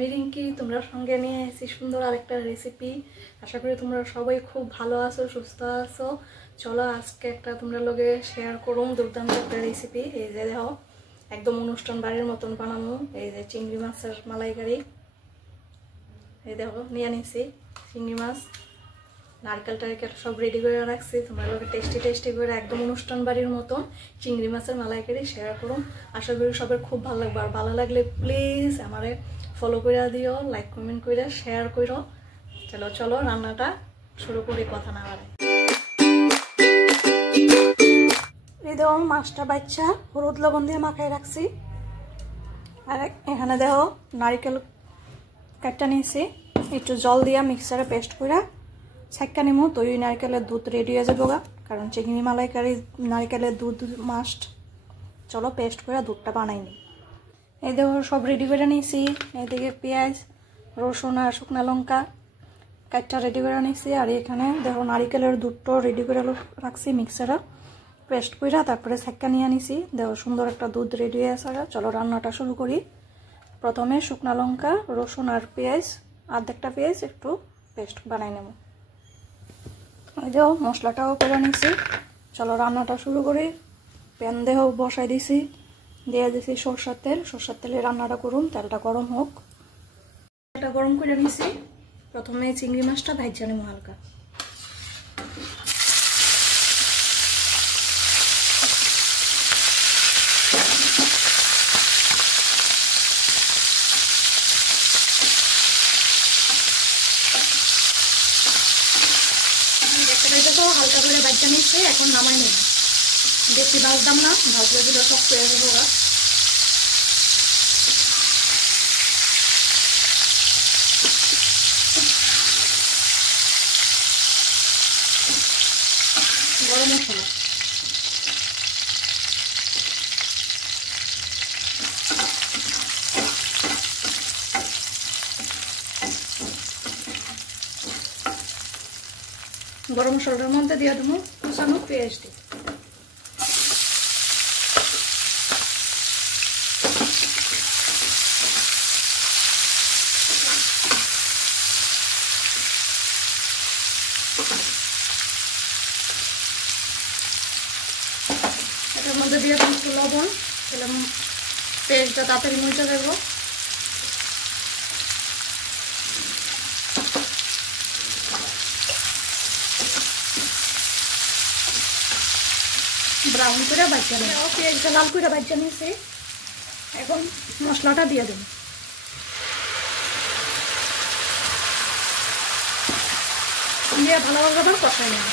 আমি রিঙ্কি, তোমরা সঙ্গে নিয়ে এসেছি সুন্দর আরেকটা রেসিপি। আশা করি তোমরা সবাই খুব ভালো আছো, সুস্থ আছো। চলো আজকে একটা তোমরা লগে শেয়ার করুম দুর্দান্ত একটা রেসিপি। এই যে দেখো, একদম অনুষ্ঠান বাড়ির মতন বানাবো। এই যে চিংড়ি মাছের মালাইকারি, এই দেখো নিয়ে নিছি চিংড়ি মাছ, নারকেল টারকেল সব রেডি করে রাখছি। তোমরা লোকে টেস্টি করে একদম অনুষ্ঠান বাড়ির মতন চিংড়ি মাছের মালাইকারি শেয়ার করুন। আশা করি সবার খুব ভালো লাগবে। আর ভালো লাগলে প্লিজ আমারে ফলো করে দিও, লাইক কমেন্ট করে শেয়ার করো। চলো রান্নাটা শুরু করি, কথা না বাড়ে। এই দেখো মাছটা বাচ্চা হলুদ লবণ দিয়ে মাখায় রাখছি। আর এখানে দেখো নারকেল কাটটা নিয়েছি, একটু জল দিয়া মিক্সারে পেস্ট করে ছাক্কা নিমু। তো ওই নারকেলের দুধ রেডি হয়ে যাবো, কারণ চিংড়ি মালাইকারি নারকেলের দুধ মাস্ট। চলো পেস্ট করে দুধটা বানাই নি। এই দেখো সব রেডি করে নিয়েছি। এইদিকে পেঁয়াজ, রসুন আর শুকনা লঙ্কা কাটটা রেডি করে নিয়েছি। আর এখানে দেখো নারকেলের দুধটাও রেডি করে রাখছি মিক্সারে পেস্ট করে, তারপরে ছাক্কা নিয়ে নিছি। দেখো সুন্দর একটা দুধ রেডি হয়ে আছে। চলো রান্নাটা শুরু করি। প্রথমে শুকনা লঙ্কা, রসুন আর পেঁয়াজ, অর্ধেকটা পেঁয়াজ একটু পেস্ট বানাই নেব। এই যে মশলাটাও করে নিছি। চলো রান্নাটা শুরু করি। প্যান দেহ বসাই দিছি, দিয়ে দিছি সরষের তেলে রান্নাটা করুন। তেলটা গরম হোক। তেলটা গরম করে নিছি। প্রথমে চিংড়ি মাছটা ভাজা নেব হালকা। হালকা করে বাচ্চা নিচ্ছে, এখন নামাই নেব। বেশি ভাজতাম না, ভাজলে দিলে শক্ত হয়ে যাবো। গরম মশলা, গরম মশলার মধ্যে দিয়ে দেবো কুচানো পেঁয়াজ দিয়ে। এটার মধ্যে দিয়ে দেবো একটু লবণ, তাহলে পেঁয়াজটা তাড়াতাড়ি মুছে দেবো। ব্রাউন করে ভাজা নেব। পেঁয়াজটা লাল করে ভাজা নিয়েছি, এখন মশলাটা দিয়ে দেব। দিয়ে ভালোভাবে কষাই নেব।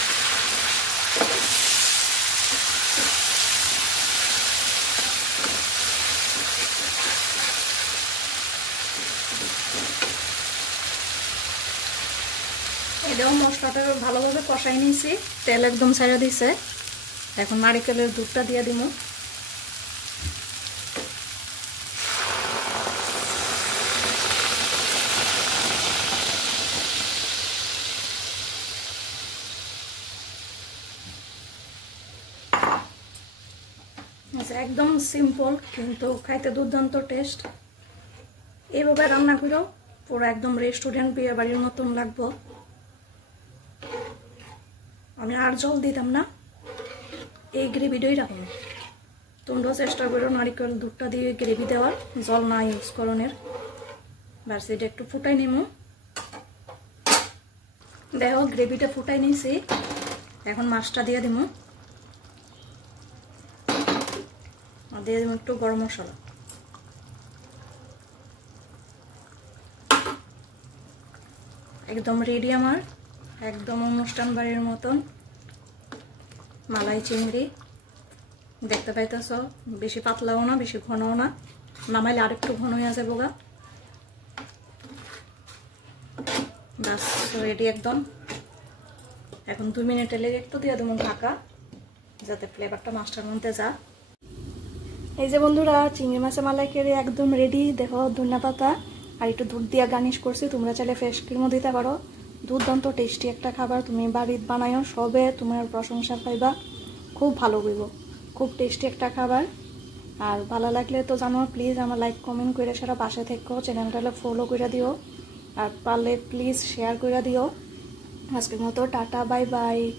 এই দেখো মশলাটা ভালোভাবে কষাই নিয়েছি, তেল একদম ছেড়ে দিছে। এখন নারকেলের দুধটা দিয়ে দিব। একদম সিম্পল কিন্তু খাইতে দুর্দান্ত টেস্ট। এইভাবে রান্না করো পুরো একদম রেস্টুরেন্ট বিয়ে বাড়ির মতন লাগবো। আমি আর জল দিতাম না, এই গ্রেভিটাই রাখুন। তোমরাও চেষ্টা করো নারকেল দুধটা দিয়ে গ্রেভি দেওয়ার, জল না ইউজ করনের। বাস এটা একটু ফুটাই নিব। দেখো গ্রেভিটা ফুটাই নিয়েছি, এখন মাছটা দিয়ে দিব। আর দিয়ে দিব একটু গরম মশলা। একদম রেডি আমার একদম অনুষ্ঠান বাড়ির মতন মালাই চিংড়ি। দেখতে পাইতেছ বেশি পাতলাও না বেশি ঘনও না, নামাইলে আরেকটু ঘন হয়ে যাবে বোগা। বাস রেডি একদম। এখন 2 মিনিটে লেগে একটু দিয়ে দেবো ঢাকা, যাতে ফ্লেভারটা মাছটার মধ্যে যা। এই যে বন্ধুরা চিংড়ি মাছের মালাইকারি একদম রেডি। দেখো ধনিয়া পাতা আর একটু দুধ দিয়ে গার্নিশ করছি। তোমরা চাইলে ফ্রেশ ক্রিমও দিতে পারো। দুর্দান্ত টেস্টি একটা খাবার, তুমি বাড়িতে বানাইও, সবে তোমার প্রশংসা পাইবা। খুব ভালো হইব, খুব টেস্টি একটা খাবার। আর ভালো লাগলে তো জানো প্লিজ আমার লাইক কমেন্ট করে সারা পাশে থেকো, চ্যানেলটা ফলো করে দিও, আর পারলে প্লিজ শেয়ার করে দিও। আজকের মতো টাটা, বাই বাই।